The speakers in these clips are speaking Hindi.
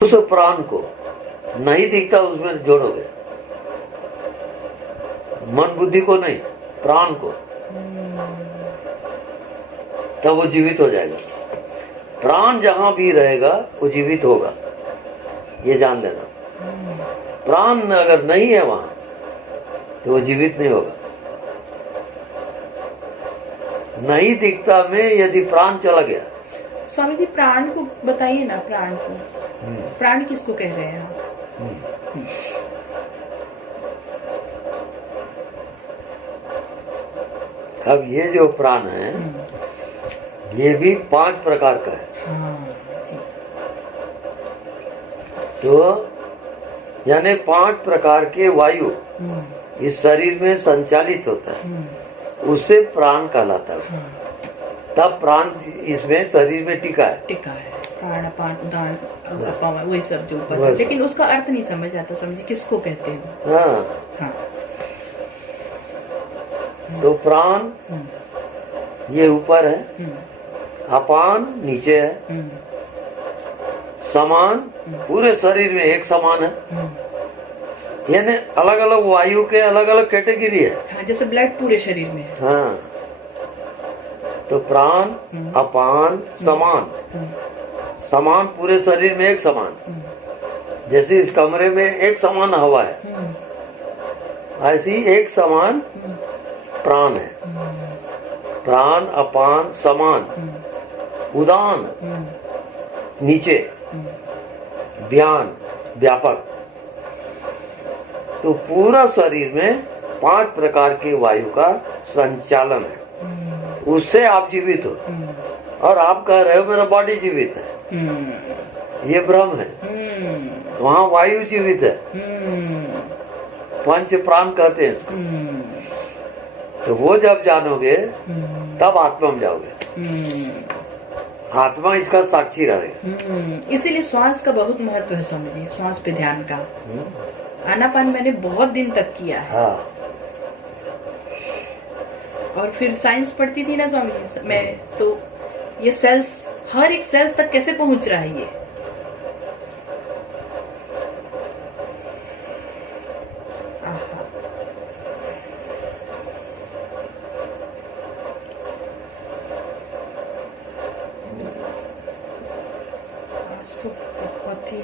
उस प्राण को नहीं दिखता उसमें जोड़ोगे, मन बुद्धि को नहीं, प्राण को, तब वो जीवित हो जाएगा। प्राण जहां भी रहेगा वो जीवित होगा, ये जान लेना। प्राण अगर नहीं है वहां तो वो जीवित नहीं होगा। नहीं दिखता में यदि प्राण चला गया। स्वामी जी प्राण को बताइए ना, प्राण को, प्राण किसको कह रहे हैं आप? अब ये जो प्राण है ये भी 5 प्रकार का है। तो यानी 5 प्रकार के वायु इस शरीर में संचालित होता है, उसे प्राण कहलाता है। तब प्राण इसमें शरीर में टिका है। प्राण अपान उदान अपान वही सब जो ऊपर है। लेकिन उसका अर्थ नहीं समझ आता स्वामी जी, किसको कहते हैं? हाँ। तो प्राण ये ऊपर है, अपान नीचे है, समान पूरे शरीर में एक समान है। यानी अलग अलग वायु के अलग अलग कैटेगरी है। हाँ, जैसे ब्लड पूरे शरीर में है। हाँ, तो प्राण अपान समान, समान पूरे शरीर में एक समान। जैसे इस कमरे में एक समान हवा है, ऐसी एक समान प्राण है। प्राण अपान समान, उदान नीचे, व्यान व्यापक। तो पूरा शरीर में 5 प्रकार के वायु का संचालन है, उससे आप जीवित हो। और आप कह रहे हो मेरा बॉडी जीवित है, ये भ्रम है। वहाँ वायु जीवित है, 5 प्राण कहते हैं इसको। तो वो जब जानोगे तब आत्मा में जाओगे, आत्मा इसका साक्षी रहेगा। इसीलिए श्वास का बहुत महत्व है स्वामी जी, श्वास पे ध्यान का। आनापान मैंने बहुत दिन तक किया है। हाँ। और फिर साइंस पढ़ती थी ना स्वामी जी मैं, तो ये सेल्स, हर एक सेल्स तक कैसे पहुंच रहा है ये। तो बहुत ही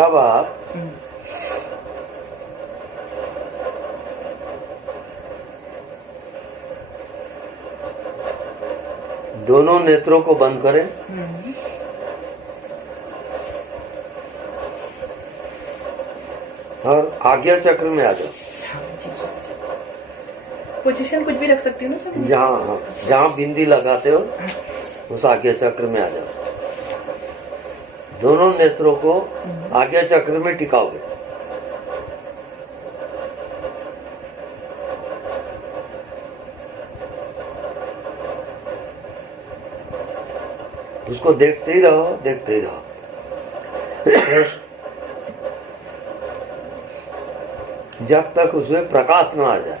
अब आप दोनों नेत्रों को बंद करें और आज्ञा चक्र में आ जाओ। पोजीशन कुछ भी रख सकती हूँ ना सर? जहाँ बिंदी लगाते हो उस आज्ञा चक्र में आ जाओ। दोनों नेत्रों को आज्ञा चक्र में टिकाओगे। उसको देखते ही रहो, देखते ही रहो। जब तक उसमें प्रकाश न आ जाए।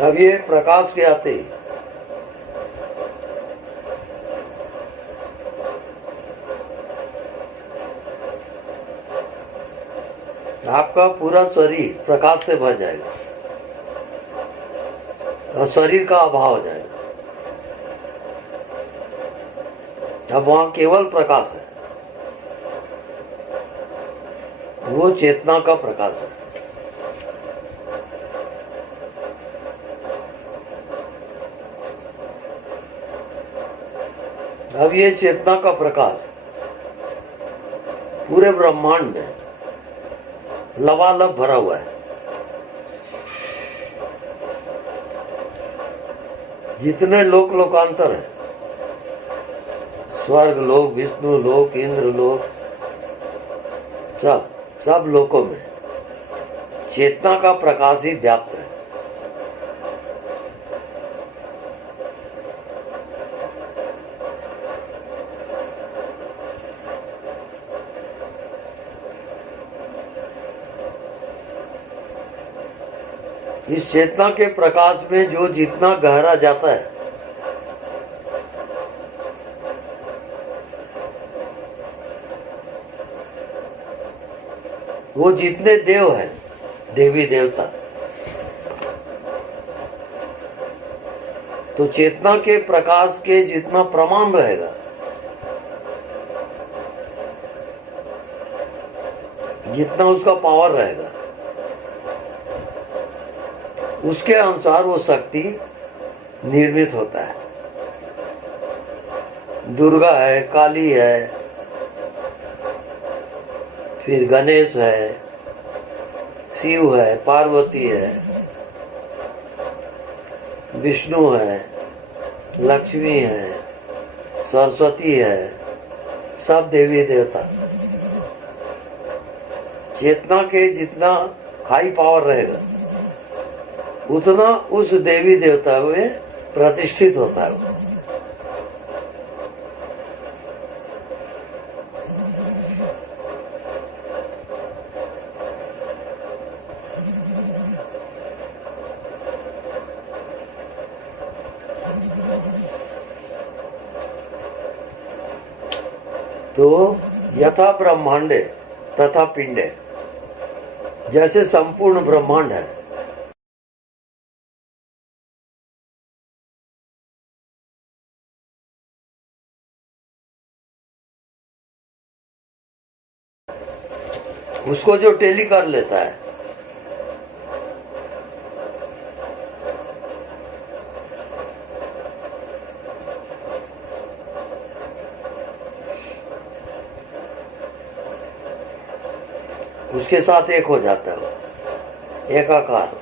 अब ये प्रकाश के आते ही आपका पूरा शरीर प्रकाश से भर जाएगा और शरीर का अभाव हो जाएगा। अब वहां केवल प्रकाश है, वो चेतना का प्रकाश है। अब ये चेतना का प्रकाश पूरे ब्रह्मांड में लबालब भरा हुआ है। जितने लोक लोकांतर हैं, स्वर्ग लोक, विष्णु लोक, इंद्र लोक, सब लोकों में चेतना का प्रकाश ही व्याप्त है। इस चेतना के प्रकाश में जो जितना गहरा जाता है, वो जितने देव हैं, देवी देवता, तो चेतना के प्रकाश के जितना प्रमाण रहेगा, जितना उसका पावर रहेगा, उसके अनुसार वो शक्ति निर्मित होता है। दुर्गा है, काली है, फिर गणेश है, शिव है, पार्वती है, विष्णु है, लक्ष्मी है, सरस्वती है, सब देवी देवता। चेतना के जितना हाई पावर रहेगा, उतना उस देवी देवता में प्रतिष्ठित होता है। तो यथा ब्रह्मांडे तथा पिंडे, जैसे संपूर्ण ब्रह्मांड है, उसको जो टेली कर लेता है, उसके साथ एक हो जाता है, वो एकाकार,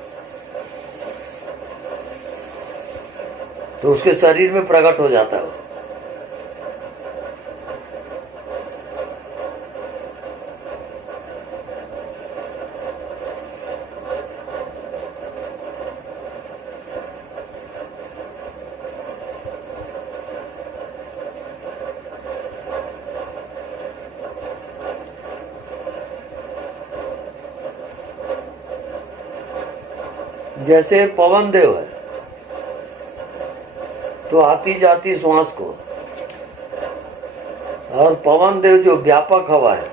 तो उसके शरीर में प्रकट हो जाता है वो। जैसे पवन देव है, तो आती जाती श्वास को, और पवन देव जो व्यापक हवा है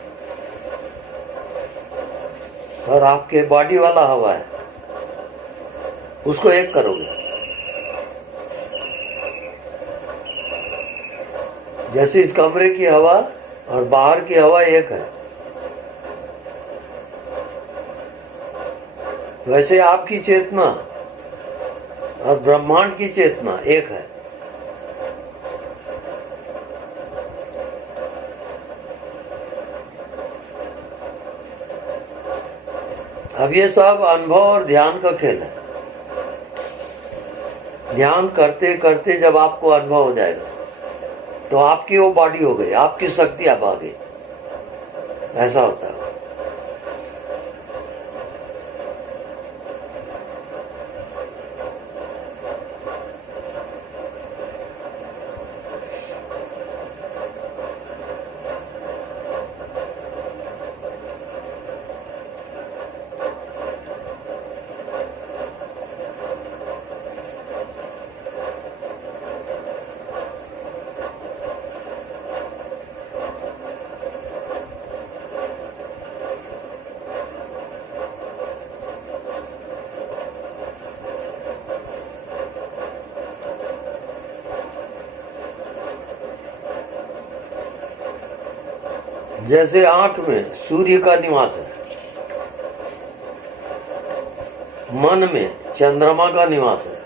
और आपके बॉडी वाला हवा है, उसको एक करोगे। जैसे इस कमरे की हवा और बाहर की हवा एक है, वैसे आपकी चेतना और ब्रह्मांड की चेतना एक है। अब ये सब अनुभव और ध्यान का खेल है। ध्यान करते करते जब आपको अनुभव हो जाएगा, तो आपकी वो बॉडी हो गई, आपकी शक्ति अब आ गई। ऐसा होता है। जैसे आंख में सूर्य का निवास है, मन में चंद्रमा का निवास है,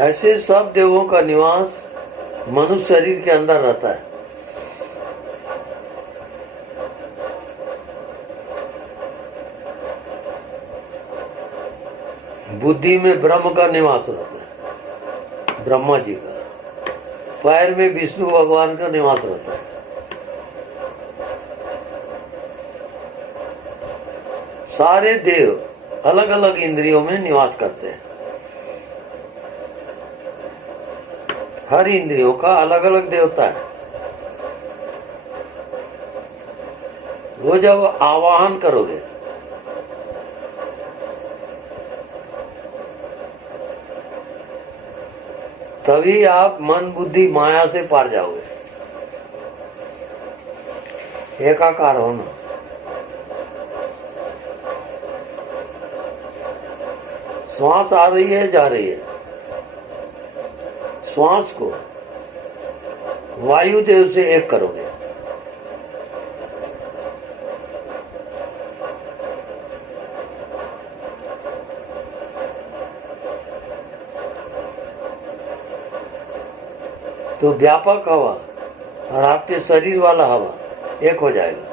ऐसे सब देवों का निवास मनुष्य शरीर के अंदर रहता है। बुद्धि में ब्रह्म का निवास रहता है, ब्रह्मा जी का। पैर में विष्णु भगवान का निवास रहता है। सारे देव अलग अलग इंद्रियों में निवास करते हैं। हर इंद्रियों का अलग अलग देवता है। वो जब आवाहन करोगे तभी आप मन बुद्धि माया से पार जाओगे। एकाकार होना। श्वास आ रही है, जा रही है, श्वास को वायुदेव से एक करोगे। तो व्यापक हवा और आपके शरीर वाला हवा एक हो जाएगा।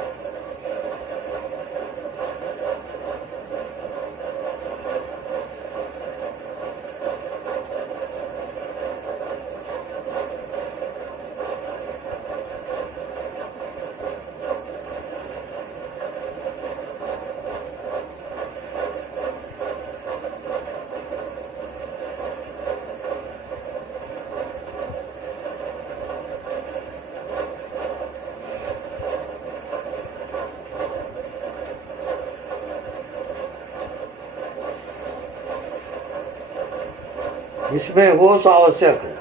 इसमें होश आवश्यक है।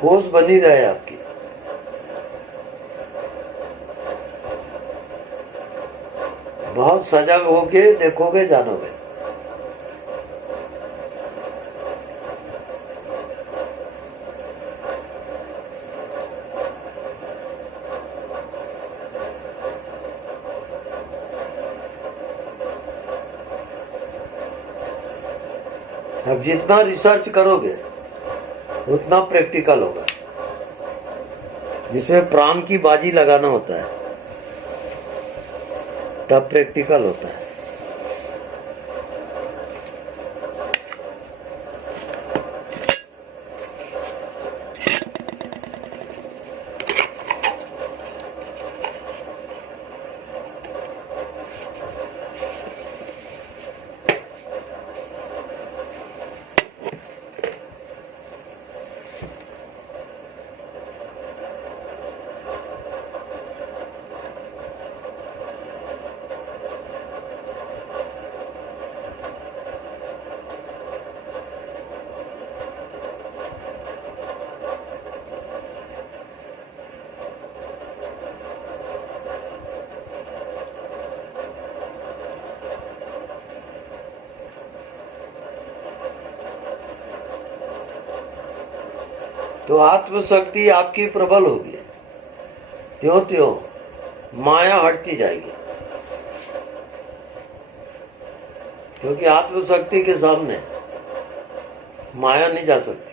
होश बनी रहे आपकी। बहुत सजग होके देखोगे, जानोगे। अब जितना रिसर्च करोगे उतना प्रैक्टिकल होगा। जिसमें प्राण की बाजी लगाना होता है तब प्रैक्टिकल होता है। तो आत्मशक्ति आपकी प्रबल होगी। त्यों त्यों माया हटती जाएगी, क्योंकि आत्मशक्ति के सामने माया नहीं जा सकती।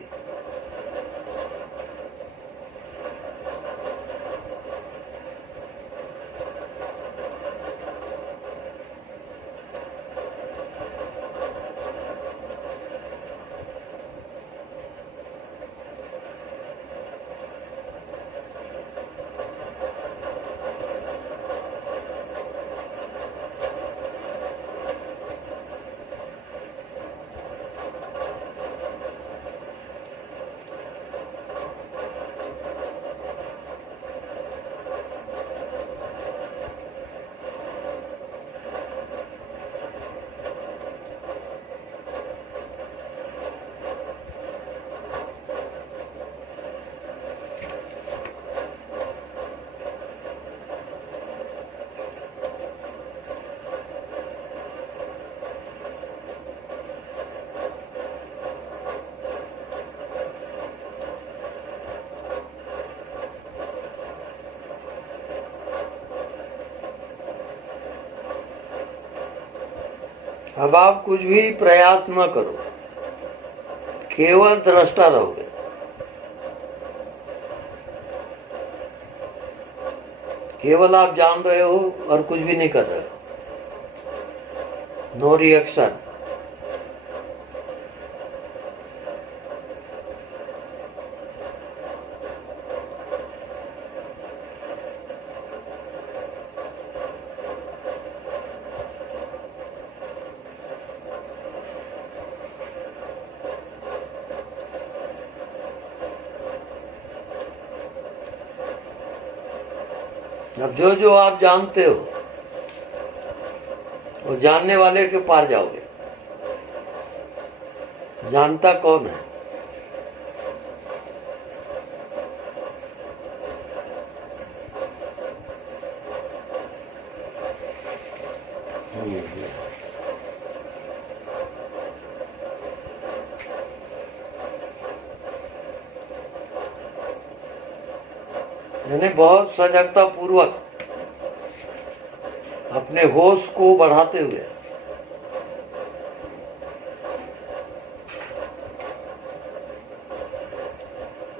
अब आप कुछ भी प्रयास न करो, केवल दृष्टा रहोगे। केवल आप जान रहे हो और कुछ भी नहीं कर रहे हो। No reaction. अब जो जो आप जानते हो वो जानने वाले के पार जाओगे। जानता कौन है? यानी बहुत सजगता पूर्वक अपने होश को बढ़ाते हुए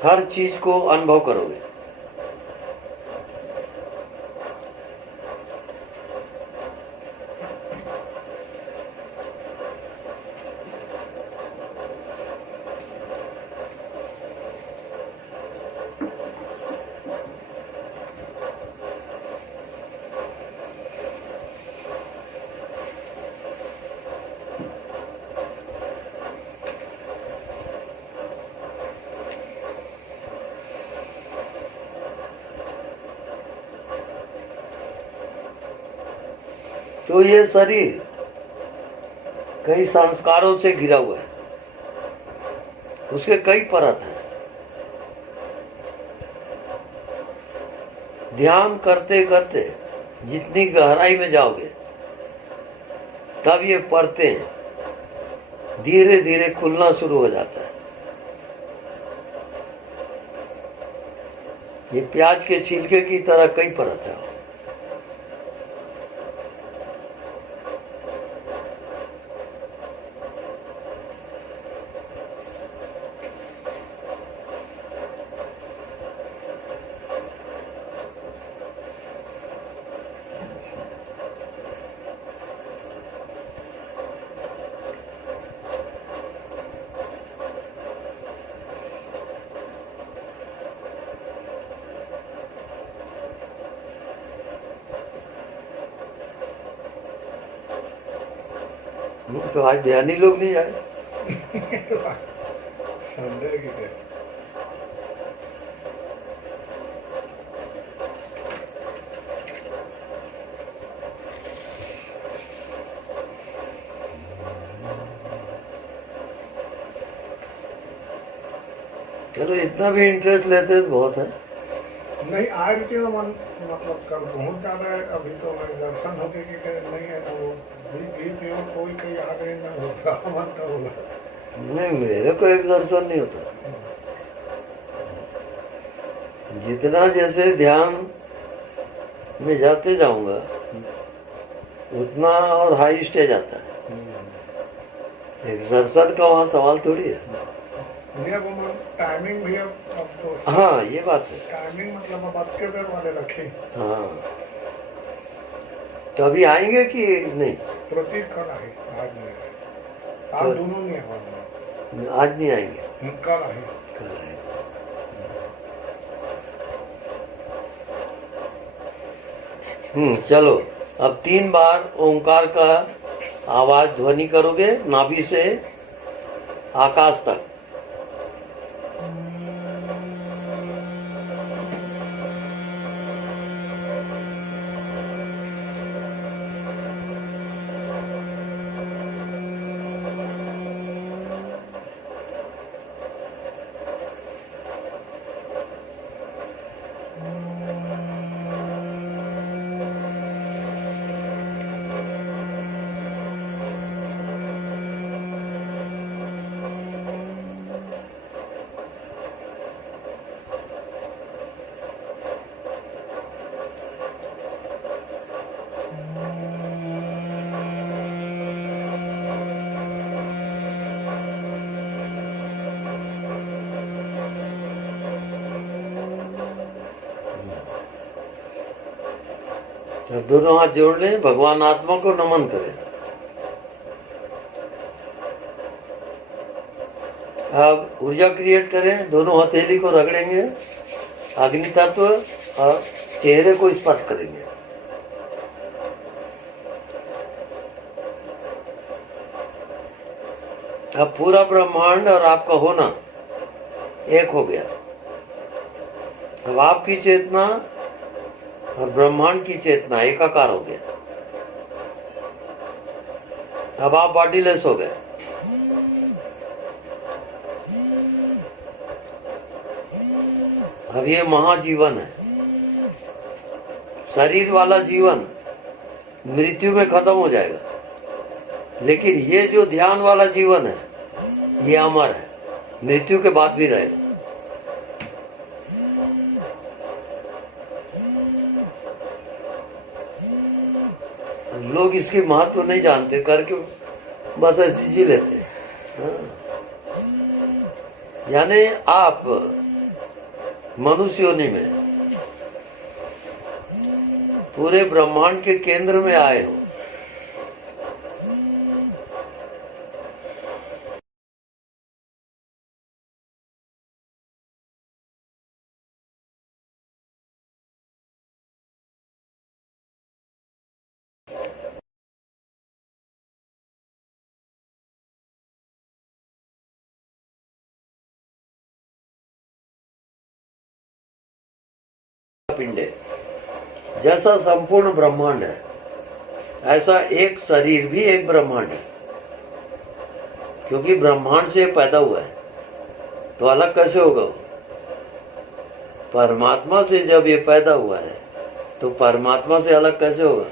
हर चीज को अनुभव करोगे। तो ये शरीर कई संस्कारों से घिरा हुआ है, उसके कई परत हैं। ध्यान करते करते जितनी गहराई में जाओगे तब ये परतें धीरे धीरे खुलना शुरू हो जाता है। ये प्याज के छिलके की तरह कई परत है। तो आज ध्यानी लोग नहीं आए। संडे की day। चलो इतना भी इंटरेस्ट लेते तो बहुत है। नहीं आज के मन मतलब कल बहुत ज्यादा है। अभी तो मैं दर्शन होके कि नहीं है ना वो भी और कोई कहीं आगे ना होगा मन तो होगा। नहीं, मेरे को एक्सर्शन नहीं होता। जितना जैसे ध्यान में जाते जाऊंगा उतना और हाई स्टेज आता है। एक्सर्शन का वहाँ सवाल थोड़ी है। ये वो टाइमिंग भी अब तो हाँ ये बात है। टाइमिंग मतलब अब आपके देर वाले रखे। हाँ तो अभी आएंगे कि नहीं? प्रतीक कल आहे आज नहीं आहे। आज दोनों नहीं है। आज नहीं आएंगे, कल आहे। कल आएंगे। चलो अब 3 बार ओंकार का आवाज ध्वनि करोगे नाभि से आकाश तक। अब दोनों हाथ जोड़ लें, भगवान आत्मा को नमन करें। अब ऊर्जा क्रिएट करें, दोनों हथेली को रगड़ेंगे, अग्नि तत्व और चेहरे को स्पर्श करेंगे। अब पूरा ब्रह्मांड और आपका होना एक हो गया। अब आपकी चेतना और ब्रह्मांड की चेतना एकाकार हो गया। अब आप बॉडीलेस हो गए। अब ये महाजीवन है। शरीर वाला जीवन मृत्यु में खत्म हो जाएगा, लेकिन ये जो ध्यान वाला जीवन है ये अमर है, मृत्यु के बाद भी रहेगा। लोग इसकी महत्व नहीं जानते, करके बस ऐसी जी लेते हैं। हाँ। यानी आप मनुष्य योनि में पूरे ब्रह्मांड के केंद्र में आए हो। पिंड है, जैसा संपूर्ण ब्रह्मांड है ऐसा एक शरीर भी एक ब्रह्मांड है, क्योंकि ब्रह्मांड से पैदा हुआ है तो अलग कैसे होगा वो? परमात्मा से जब ये पैदा हुआ है तो परमात्मा से अलग कैसे होगा?